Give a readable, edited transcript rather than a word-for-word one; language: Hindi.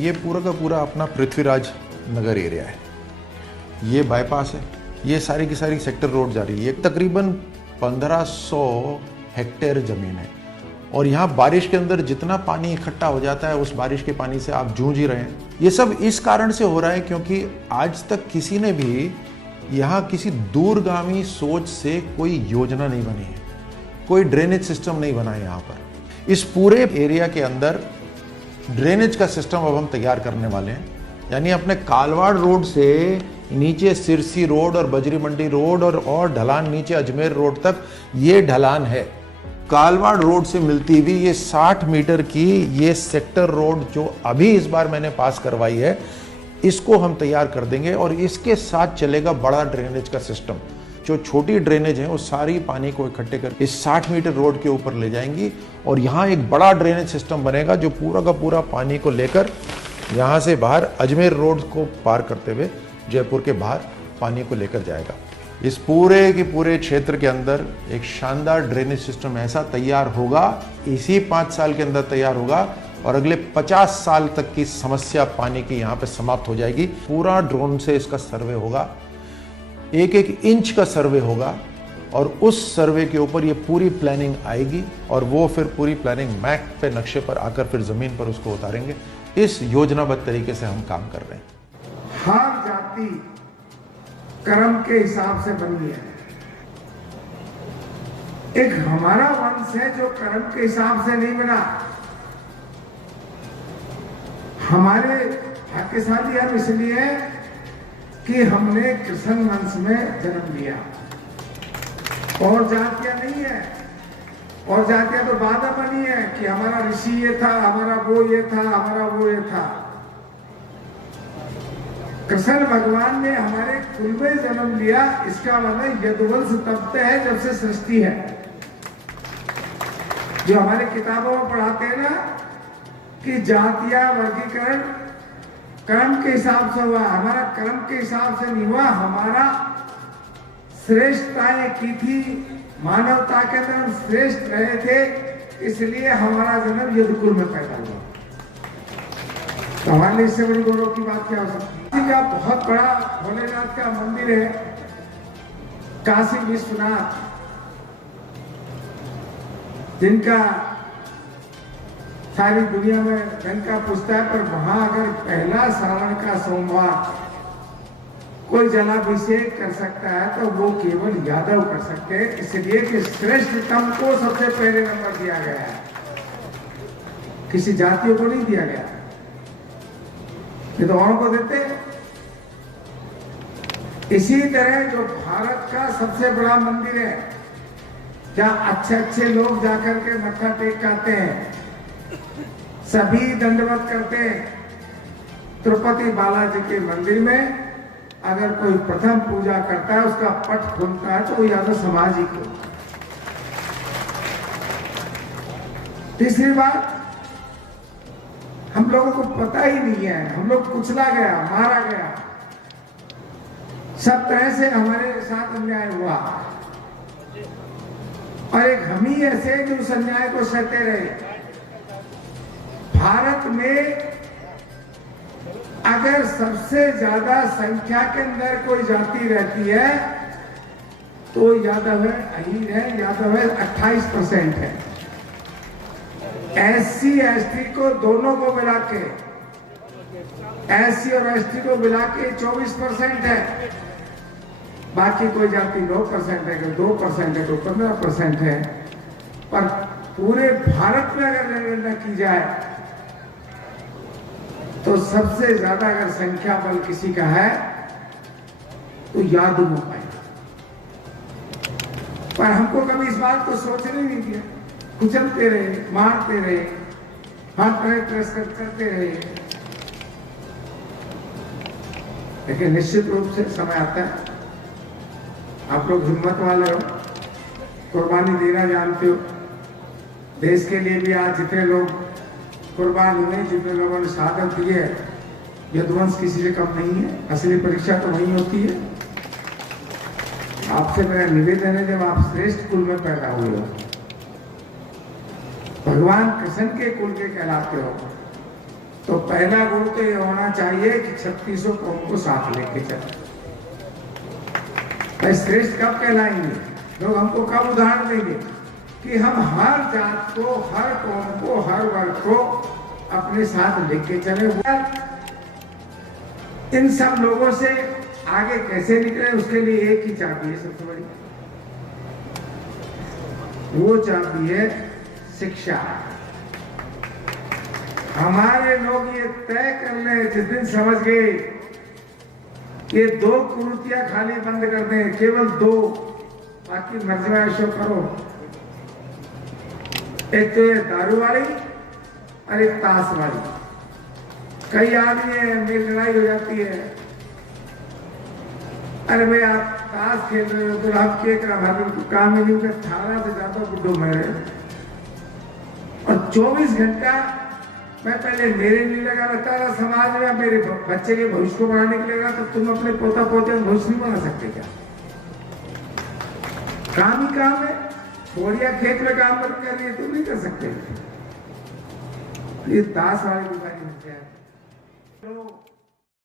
ये पूरा का पूरा अपना पृथ्वीराज नगर एरिया है। ये बाईपास है, ये सारी की सारी सेक्टर रोड जा रही है। ये तकरीबन 1500 हेक्टेयर ज़मीन है और यहाँ बारिश के अंदर जितना पानी इकट्ठा हो जाता है उस बारिश के पानी से आप जूझ ही रहे हैं। ये सब इस कारण से हो रहा है क्योंकि आज तक किसी ने भी यहाँ किसी दूरगामी सोच से कोई योजना नहीं बनी है, कोई ड्रेनेज सिस्टम नहीं बना है। यहाँ पर इस पूरे एरिया के अंदर ड्रेनेज का सिस्टम अब हम तैयार करने वाले हैं। यानी अपने कालवाड़ रोड से नीचे सिरसी रोड और बजरी मंडी रोड और ढलान नीचे अजमेर रोड तक ये ढलान है। कालवाड़ रोड से मिलती हुई ये 60 मीटर की ये सेक्टर रोड जो अभी इस बार मैंने पास करवाई है, इसको हम तैयार कर देंगे और इसके साथ चलेगा बड़ा ड्रेनेज का सिस्टम। जो छोटी ड्रेनेज है वो सारी पानी को इकट्ठे कर इस 60 मीटर रोड के ऊपर ले जाएंगी और यहाँ एक बड़ा ड्रेनेज सिस्टम बनेगा जो पूरा का पूरा पानी को लेकर यहाँ से बाहर अजमेर रोड को पार करते हुए जयपुर के बाहर पानी को लेकर जाएगा। इस पूरे के पूरे क्षेत्र के अंदर एक शानदार ड्रेनेज सिस्टम ऐसा तैयार होगा, इसी 5 साल के अंदर तैयार होगा और अगले 50 साल तक की समस्या पानी की यहाँ पे समाप्त हो जाएगी। पूरा ड्रोन से इसका सर्वे होगा, एक एक इंच का सर्वे होगा और उस सर्वे के ऊपर ये पूरी प्लानिंग आएगी और वो फिर पूरी प्लानिंग मैप पे नक्शे पर आकर फिर जमीन पर उसको उतारेंगे। इस योजनाबद्ध तरीके से हम काम कर रहे हैं। हर जाति कर्म के हिसाब से बनी है। एक हमारा वंश है जो कर्म के हिसाब से नहीं बना। हमारे भाग्यशाली हम इसलिए कि हमने कृष्ण वंश में जन्म लिया। और जातियां नहीं है, और जातियां तो बाद में बनी है कि हमारा ऋषि ये था, हमारा वो ये था, हमारा वो ये था। कृष्ण भगवान ने हमारे कुल में जन्म लिया, इसका मतलब यदुवंश तब से है जब से सृष्टि है। जो हमारे किताबों में पढ़ाते हैं ना कि जातियां वर्गीकरण कर्म के हिसाब से हुआ, हमारा कर्म के हिसाब से नहीं हुआ। हमारा श्रेष्ठताएं की थी, मानवता के अंदर हम श्रेष्ठ रहे थे, इसलिए हमारा जन्म यदुकुल में पैदा हुआ। तो हमारे लिए इससे बड़ी गौरव की बात क्या हो सकती है। का बहुत बड़ा भोलेनाथ का मंदिर है, काशी विश्वनाथ, जिनका सारी दुनिया में डंका पूछता है, पर वहां अगर पहला श्रावण का सोमवार कोई जलाभिषेक कर सकता है तो वो केवल यादव कर सकते हैं, इसलिए कि श्रेष्ठतम को सबसे पहले नंबर दिया गया है, किसी जातियों को नहीं दिया गया। ये तो औरों को देते। इसी तरह जो भारत का सबसे बड़ा मंदिर है, जहाँ अच्छे अच्छे लोग जाकर के मत्था टेक आते हैं, सभी दंडवत करते हैं, तिरुपति बालाजी के मंदिर में अगर कोई प्रथम पूजा करता है, उसका पट खुलता है तो वो यादव समाज ही को। तीसरी बात, हम लोगों को पता ही नहीं है, हम लोग कुचला गया, मारा गया, सब तरह से हमारे साथ अन्याय हुआ और एक हम ही ऐसे जो उस अन्याय को सहते रहे। भारत में अगर सबसे ज्यादा संख्या के अंदर कोई जाति रहती है तो यादव है, अहीर है, यादव है 28% है। SC ST को दोनों को मिला के, SC और ST को मिला के 24% है। बाकी कोई जाति 9% है, 2% है, 15% है। पर पूरे भारत में अगर जनगणना की जाए तो सबसे ज्यादा अगर संख्या बल किसी का है तो यादव हो पाएगा। पर हमको कभी इस बात को सोचने नहीं दिया, कुचलते रहे, मारते रहे, हाथ पैर तिरस्कृत करते रहे। लेकिन निश्चित रूप से समय आता है, आप लोग हिम्मत वाले हो, कुर्बानी देना जानते हो। देश के लिए भी आज जितने लोग कुर्बान हुए, जितने लोगों ने शहादत दी है, यदुवंश किसी से कम नहीं है। असली परीक्षा तो वही होती है। आपसे मेरा निवेदन है, जब आप श्रेष्ठ कुल में पैदा हुए हो, भगवान कृष्ण के कुल के कहलाते हो, तो पहला गुण तो ये होना चाहिए कि 3600 कौम को साथ लेके चले। भाई श्रेष्ठ कब कहलाएंगे लोग? हमको कब उदाहरण देंगे कि हम हर जात को, हर कौम को, हर वर्ग को अपने साथ लेके चले। इन सब लोगों से आगे कैसे निकले, उसके लिए एक ही चाबी है सबसे बड़ी, वो चाबी है शिक्षा। हमारे लोग ये तय कर ले, जिस दिन समझ गए कि 2 कुरीतियां खाली बंद कर दें, केवल 2, बाकी मर्जमा शो करो। एक तो ये दारू वाली और एक ताश वाली। कई आदमी है, मेरी लड़ाई हो जाती है, अरे भाई आप ताश खेल रहे हो तो आप क्या करा, काम ही नहीं होगा, 18 से ज्यादा बुढ़ो मेरे, और 24 घंटा मैं पहले मेरे लिए लगा रहता था समाज में, मेरे बच्चे के भविष्य को बनाने के लिए लगा, तो तुम अपने पोता पोते में भविष्य नहीं बना सकते क्या? काम ही काम है, बोरिया खेत में काम कर रही है, तुम नहीं कर सकते। ये दास वाली बीमारी में क्या है?